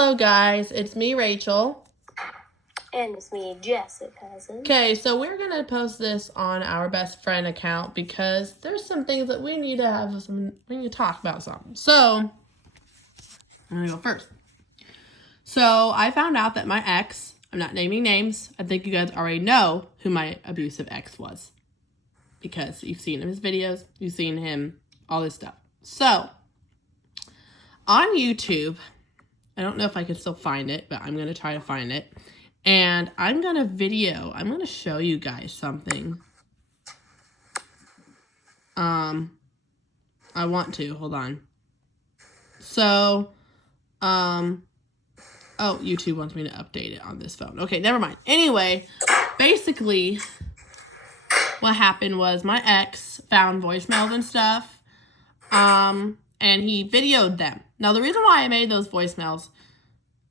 Hello guys, it's me Rachel. And it's me Jessica. Okay, so we're going to post this on our best friend account because there's some things that we need to talk about something. So, I'm going to go first. So, I found out that my ex, I'm not naming names, I think you guys already know who my abusive ex was. Because you've seen his videos, you've seen him, all this stuff. So, on YouTube, I don't know if I can still find it, but I'm going to try to find it. And I'm going to show you guys something. I want to, hold on. So, oh, YouTube wants me to update it on this phone. Okay, never mind. Anyway, basically, what happened was my ex found voicemails and stuff, and he videoed them. Now, the reason why I made those voicemails,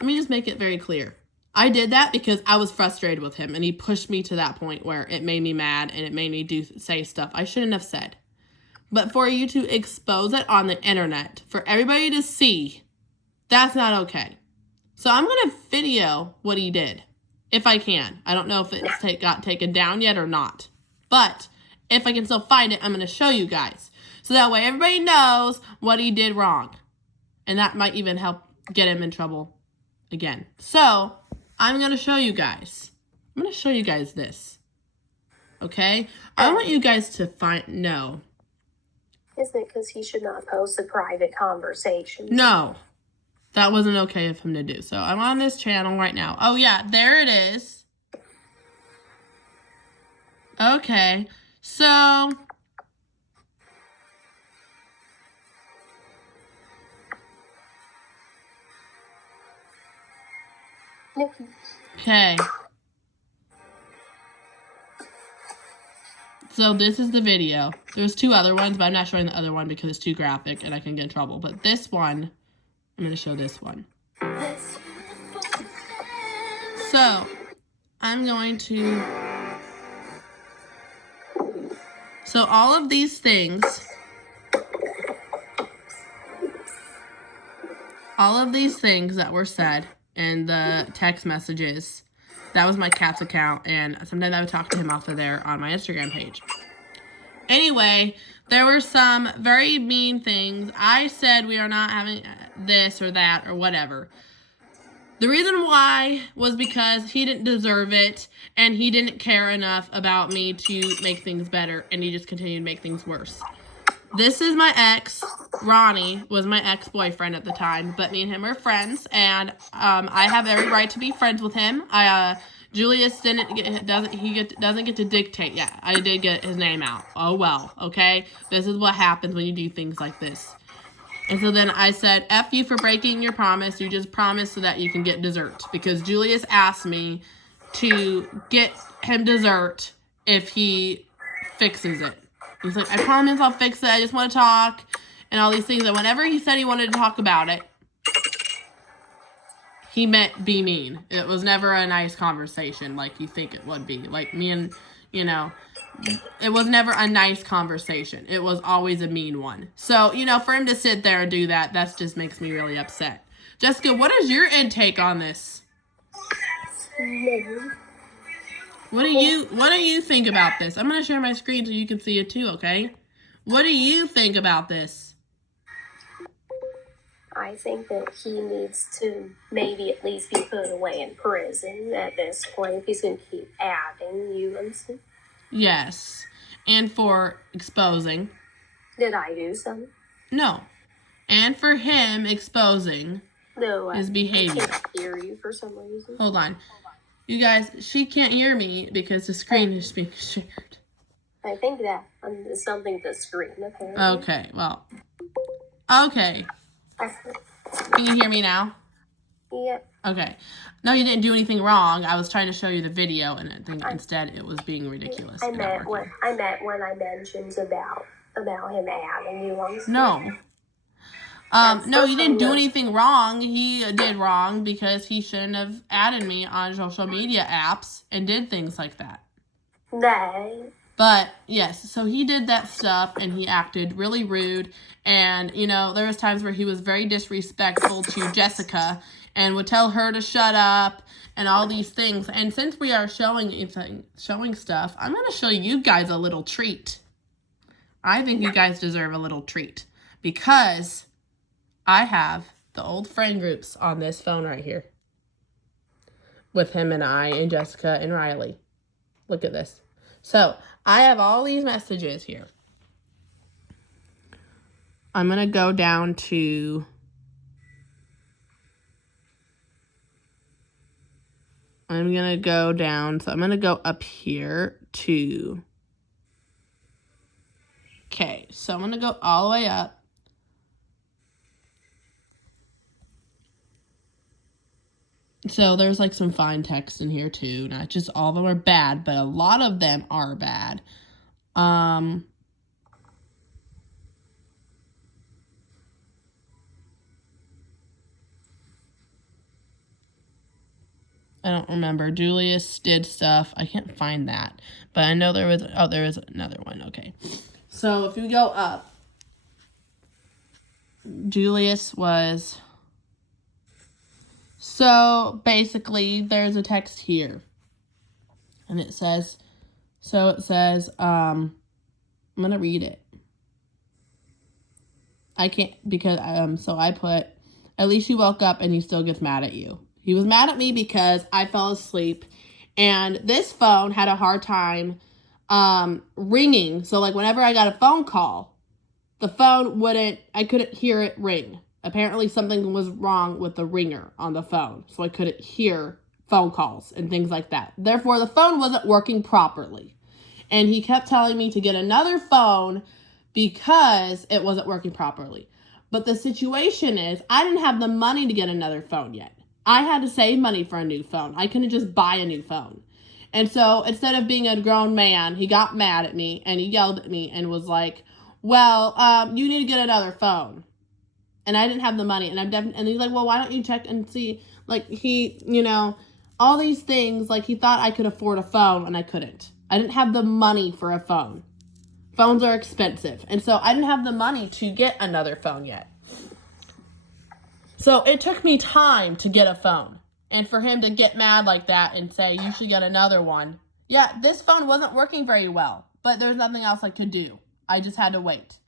let me just make it very clear. I did that because I was frustrated with him, and he pushed me to that point where it made me mad, and it made me say stuff I shouldn't have said. But for you to expose it on the internet, for everybody to see, that's not okay. So I'm going to video what he did, if I can. I don't know if it's got taken down yet or not. But if I can still find it, I'm going to show you guys. So that way everybody knows what he did wrong. And that might even help get him in trouble again. So I'm going to show you guys. I'm going to show you guys this. Okay? I want you guys to know. Isn't it because he should not post a private conversation? No. That wasn't okay of him to do. So I'm on this channel right now. Oh, yeah. There it is. Okay. So okay. So this is the video. There's two other ones, but I'm not showing the other one because it's too graphic and I can get in trouble. But this one, I'm going to show this one. So, I'm going to... So all of these things... All of these things that were said in the text messages, that was my cat's account, and sometimes I would talk to him off of there on my Instagram page. Anyway, there were some very mean things. I said we are not having this or that or whatever. The reason why was because he didn't deserve it, and he didn't care enough about me to make things better, and he just continued to make things worse. This is my ex. Ronnie was my ex-boyfriend at the time, but me and him are friends, and I have every right to be friends with him. Julius doesn't get to dictate yet. I did get his name out. Oh well, okay? This is what happens when you do things like this. And so then I said, F you for breaking your promise. You just promised so that you can get dessert. Because Julius asked me to get him dessert if he fixes it. He's like, I promise I'll fix it. I just want to talk. And all these things. And whenever he said he wanted to talk about it, he meant be mean. It was never a nice conversation like you think it would be. Like me and, it was never a nice conversation. It was always a mean one. So, for him to sit there and do that, that just makes me really upset. Jessica, what is your intake on this? What do you think about this? I'm going to share my screen so you can see it too, okay? What do you think about this? I think that he needs to maybe at least be put away in prison at this point if he's going to keep adding you and stuff. Yes. And for exposing. Did I do something? No. And for him exposing his behavior. I can't hear you for some reason. Hold on. You guys, she can't hear me because the screen is being shared. I think that is something to screen, apparently. Okay, well. Okay. Can you hear me now? Yep. Okay. No, you didn't do anything wrong. I was trying to show you the video, and I think instead it was being ridiculous. I meant when I mentioned about him adding you on. No. No, you didn't do anything wrong. He did wrong because he shouldn't have added me on social media apps and did things like that. No. But, yes, so he did that stuff, and he acted really rude, and, there was times where he was very disrespectful to Jessica, and would tell her to shut up and all these things. And since we are showing stuff, I'm going to show you guys a little treat. I think you guys deserve a little treat because I have the old friend groups on this phone right here with him and I and Jessica and Riley. Look at this. So I have all these messages here. I'm going to go down to so I'm going to go up here to, okay, so I'm going to go all the way up. So there's like some fine text in here too. Not just all of them are bad, but a lot of them are bad. I don't remember. Julius did stuff. I can't find that. But I know there was another one. Okay. So if you go up, Julius was... So basically there's a text here. And it says, I'm going to read it. I can't, because, so I put, at least you woke up and he still gets mad at you. He was mad at me because I fell asleep and this phone had a hard time ringing. So like whenever I got a phone call, the phone I couldn't hear it ring. Apparently something was wrong with the ringer on the phone. So I couldn't hear phone calls and things like that. Therefore, the phone wasn't working properly. And he kept telling me to get another phone because it wasn't working properly. But the situation is, I didn't have the money to get another phone yet. I had to save money for a new phone. I couldn't just buy a new phone. And so instead of being a grown man, he got mad at me and he yelled at me and was like, well, you need to get another phone. And I didn't have the money. And he's like, well, why don't you check and see? Like all these things, like he thought I could afford a phone and I couldn't. I didn't have the money for a phone. Phones are expensive. And so I didn't have the money to get another phone yet. So it took me time to get a phone. And for him to get mad like that and say, you should get another one. Yeah, this phone wasn't working very well, but there's nothing else I could do. I just had to wait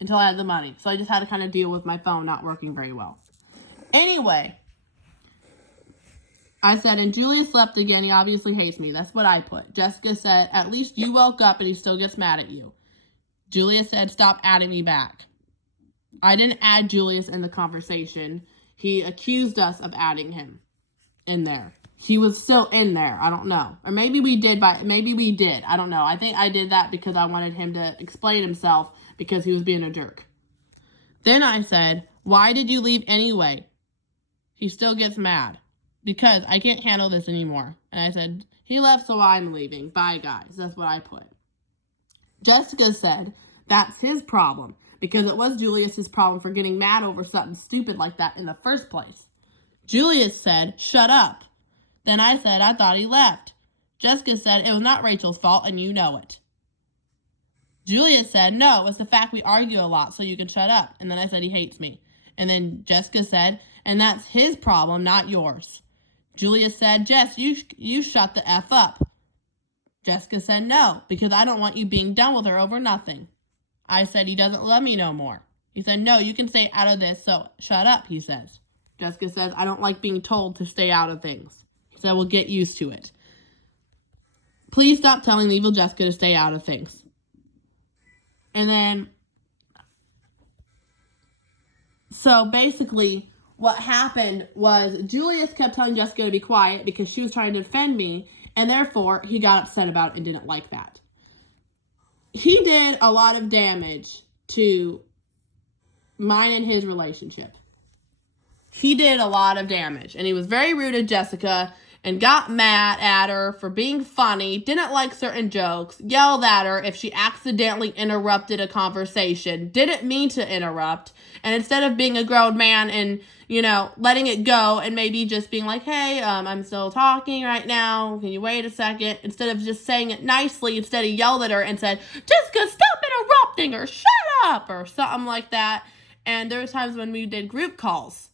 until I had the money. So I just had to kind of deal with my phone not working very well. Anyway, I said, and Julius left again. He obviously hates me. That's what I put. Jessica said, at least you woke up and he still gets mad at you. Julius said, stop adding me back. I didn't add Julius in the conversation. He accused us of adding him in there. He was still in there. I don't know. Or maybe we did. I don't know. I think I did that because I wanted him to explain himself because he was being a jerk. Then I said, why did you leave anyway? He still gets mad. Because I can't handle this anymore. And I said, he left, so I'm leaving. Bye, guys. That's what I put. Jessica said, that's his problem. Because it was Julius's problem for getting mad over something stupid like that in the first place. Julius said, shut up. Then I said, I thought he left. Jessica said, it was not Rachel's fault, and you know it. Julius said, no, it's the fact we argue a lot, so you can shut up. And then I said, he hates me. And then Jessica said, and that's his problem, not yours. Julius said, Jess, you shut the F up. Jessica said, no, because I don't want you being done with her over nothing. I said, he doesn't love me no more. He said, no, you can stay out of this, so shut up, he says. Jessica says, I don't like being told to stay out of things. He said, well, get used to it. Please stop telling evil Jessica to stay out of things. And then, so basically, what happened was Julius kept telling Jessica to be quiet because she was trying to defend me, and therefore he got upset about it and didn't like that. He did a lot of damage to mine and his relationship. He did a lot of damage, and he was very rude to Jessica and got mad at her for being funny, didn't like certain jokes, yelled at her if she accidentally interrupted a conversation, didn't mean to interrupt, and instead of being a grown man and, letting it go and maybe just being like, hey, I'm still talking right now, can you wait a second? Instead of just saying it nicely, instead he yelled at her and said, Jessica, stop interrupting, or shut up, or something like that. And there were times when we did group calls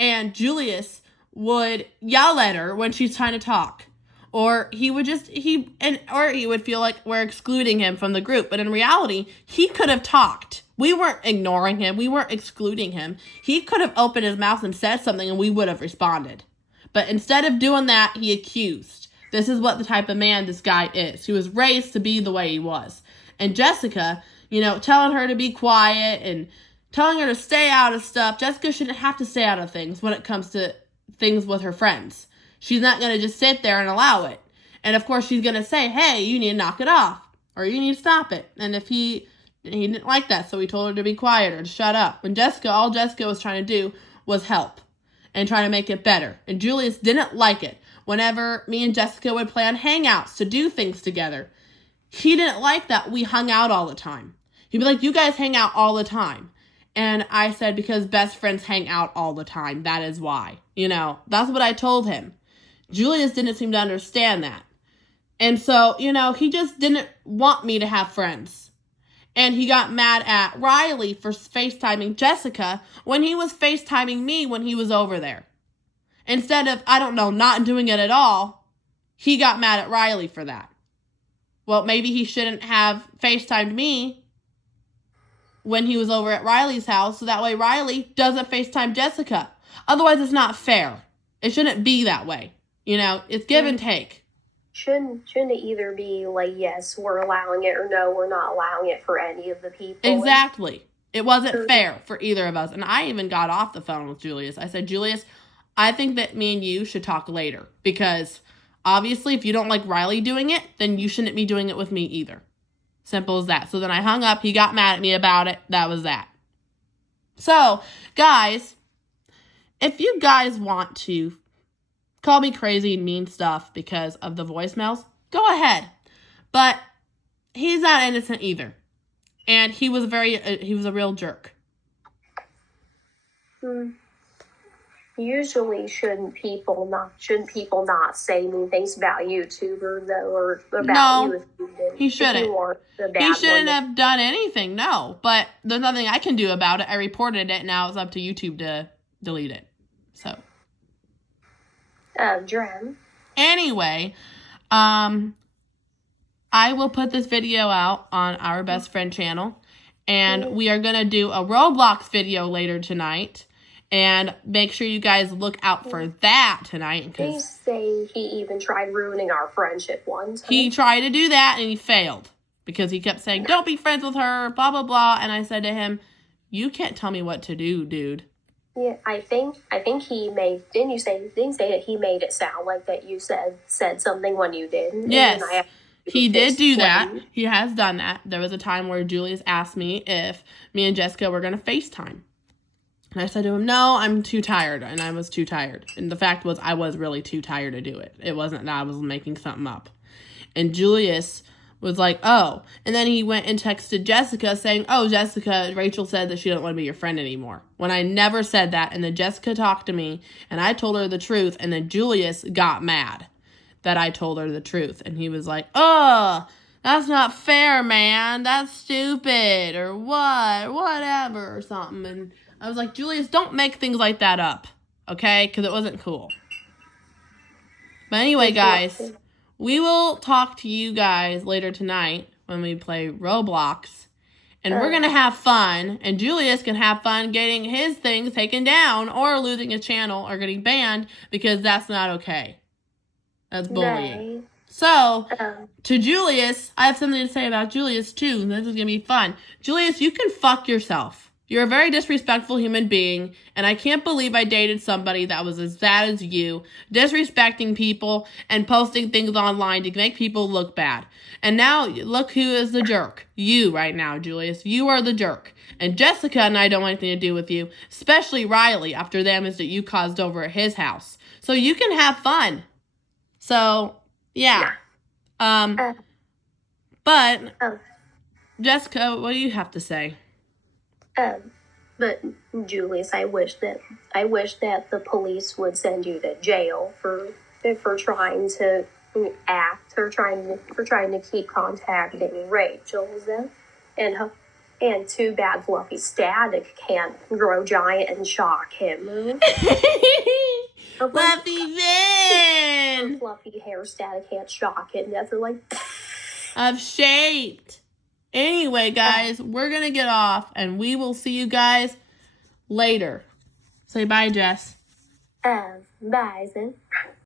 and Julius would yell at her when she's trying to talk. Or he would feel like we're excluding him from the group. But in reality, he could have talked. We weren't ignoring him. We weren't excluding him. He could have opened his mouth and said something and we would have responded. But instead of doing that, he accused. This is what the type of man this guy is. He was raised to be the way he was. And Jessica, telling her to be quiet and telling her to stay out of stuff. Jessica shouldn't have to stay out of things when it comes to things with her friends. She's not going to just sit there and allow it. And of course, she's going to say, hey, you need to knock it off. Or you need to stop it. And if he didn't like that, so he told her to be quiet or to shut up. When all Jessica was trying to do was help and try to make it better. And Julius didn't like it. Whenever me and Jessica would plan hangouts to do things together, he didn't like that we hung out all the time. He'd be like, you guys hang out all the time. And I said, because best friends hang out all the time. That is why. That's what I told him. Julius didn't seem to understand that. And so, he just didn't want me to have friends. And he got mad at Riley for FaceTiming Jessica when he was FaceTiming me when he was over there. Instead of, not doing it at all, he got mad at Riley for that. Well, maybe he shouldn't have FaceTimed me when he was over at Riley's house, so that way Riley doesn't FaceTime Jessica. Otherwise, it's not fair. It shouldn't be that way. It's give and take. Shouldn't it either be like, yes, we're allowing it, or no, we're not allowing it for any of the people? Exactly. It wasn't fair for either of us. And I even got off the phone with Julius. I said, Julius, I think that me and you should talk later. Because obviously, if you don't like Riley doing it, then you shouldn't be doing it with me either. Simple as that. So then I hung up. He got mad at me about it. That was that. So, guys, if you guys want to call me crazy and mean stuff because of the voicemails, go ahead. But he's not innocent either. And he was a real jerk. Usually, shouldn't people not say mean things about YouTuber though, or about you if you did? He shouldn't. He shouldn't have done anything. No, but there's nothing I can do about it. I reported it. Now it's up to YouTube to delete it. So. Dren. Anyway, I will put this video out on our best friend channel, and we are gonna do a Roblox video later tonight. And make sure you guys look out for that tonight. They say he even tried ruining our friendship once. He tried to do that and he failed. Because he kept saying, don't be friends with her, blah, blah, blah. And I said to him, you can't tell me what to do, dude. Yeah, I think he made, didn't you say that he made it sound like that you said something when you didn't? Yes, he did do that. He has done that. There was a time where Julius asked me if me and Jessica were going to FaceTime. And I said to him, no, I'm too tired. And I was too tired. And the fact was, I was really too tired to do it. It wasn't that I was making something up. And Julius was like, oh. And then he went and texted Jessica saying, oh, Jessica, Rachel said that she doesn't want to be your friend anymore. When I never said that. And then Jessica talked to me and I told her the truth. And then Julius got mad that I told her the truth. And he was like, oh, that's not fair, man. That's stupid. Or what? Whatever or something. And I was like, Julius, don't make things like that up, okay? Because it wasn't cool. But anyway, guys, we will talk to you guys later tonight when we play Roblox. And we're going to have fun. And Julius can have fun getting his things taken down or losing a channel or getting banned because that's not okay. That's bullying. Right. So, to Julius, I have something to say about Julius, too. This is going to be fun. Julius, you can fuck yourself. You're a very disrespectful human being, and I can't believe I dated somebody that was as bad as you, disrespecting people and posting things online to make people look bad. And now, look who is the jerk. You right now, Julius. You are the jerk. And Jessica and I don't want anything to do with you, especially Riley, after the damage that you caused over at his house. So you can have fun. So, yeah. But, Jessica, what do you have to say? But Julius, I wish that the police would send you to jail for trying to act or trying to keep contacting Rachel and And too bad Fluffy Static can't grow giant and shock him. Fluffy Van! Fluffy hair Static can't shock him. That's like... I've shaped. Anyway, guys, we're going to get off, and we will see you guys later. Say bye, Jess. Bye, then.